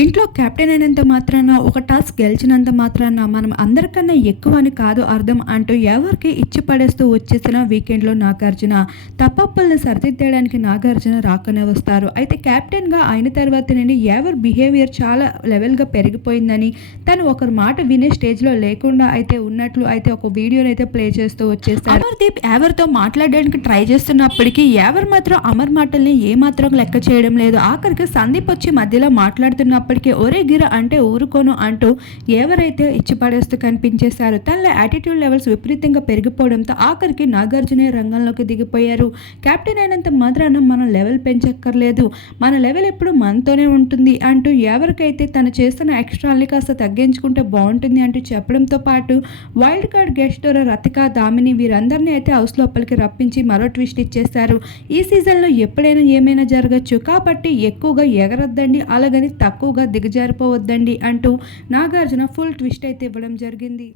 ఇంట్లో కెప్టెన్ అయినంత మాత్రాన ఒక టాస్క్ గెలిచినంత మాత్రాన మనం అందరికన్నా ఎక్కువ అని కాదు అర్థం అంటూ ఎవరికి ఇచ్చి పడేస్తూ వచ్చేసిన వీకెండ్లో నాగార్జున. తప్పప్పుల్ని సరిదిద్దడానికి నాగార్జున రాకనే వస్తారు. అయితే కెప్టెన్గా అయిన తర్వాత నుండి ఎవరి బిహేవియర్ చాలా లెవెల్గా పెరిగిపోయిందని తను ఒకరి మాట వినే స్టేజ్లో లేకుండా అయితే ఉన్నట్లు అయితే ఒక వీడియోని అయితే ప్లే చేస్తూ వచ్చేస్తారు అమర్దీప్ ఎవరితో మాట్లాడడానికి ట్రై చేస్తున్నప్పటికీ ఎవరు మాత్రం అమర్ మాటల్ని ఏమాత్రం లెక్క చేయడం లేదు. ఆఖరికి సందీప్ వచ్చి మధ్యలో అప్పటికే ఒరే గిర అంటే ఊరుకోను అంటూ ఎవరైతే ఇచ్చి పడేస్తూ కనిపించేశారో తనలో యాటిట్యూడ్ లెవెల్స్ విపరీతంగా పెరిగిపోవడంతో ఆఖరికి నాగార్జునే రంగంలోకి దిగిపోయారు. కెప్టెన్ అయినంత మాత్రాన మనం లెవెల్ పెంచక్కర్లేదు. మన లెవెల్ ఎప్పుడు మనతోనే ఉంటుంది అంటూ ఎవరికైతే తను చేస్తున్న ఎక్స్ట్రాల్ని కాస్త తగ్గించుకుంటే బాగుంటుంది అంటూ చెప్పడంతో పాటు wild card guest Rathika Damini వీరందరినీ అయితే హౌస్ లోపలికి రప్పించి మరో ట్విస్ట్ ఇచ్చేస్తారు ఈ సీజన్లో ఎప్పుడైనా ఏమైనా జరగచ్చు. కాబట్టి ఎక్కువగా ఎగరొద్దండి అలాగని తక్కువగా దిగజారిపోవద్దండి అంటూ నాగార్జున ఫుల్ ట్విస్ట్ అయితే ఇవ్వడం జరిగింది.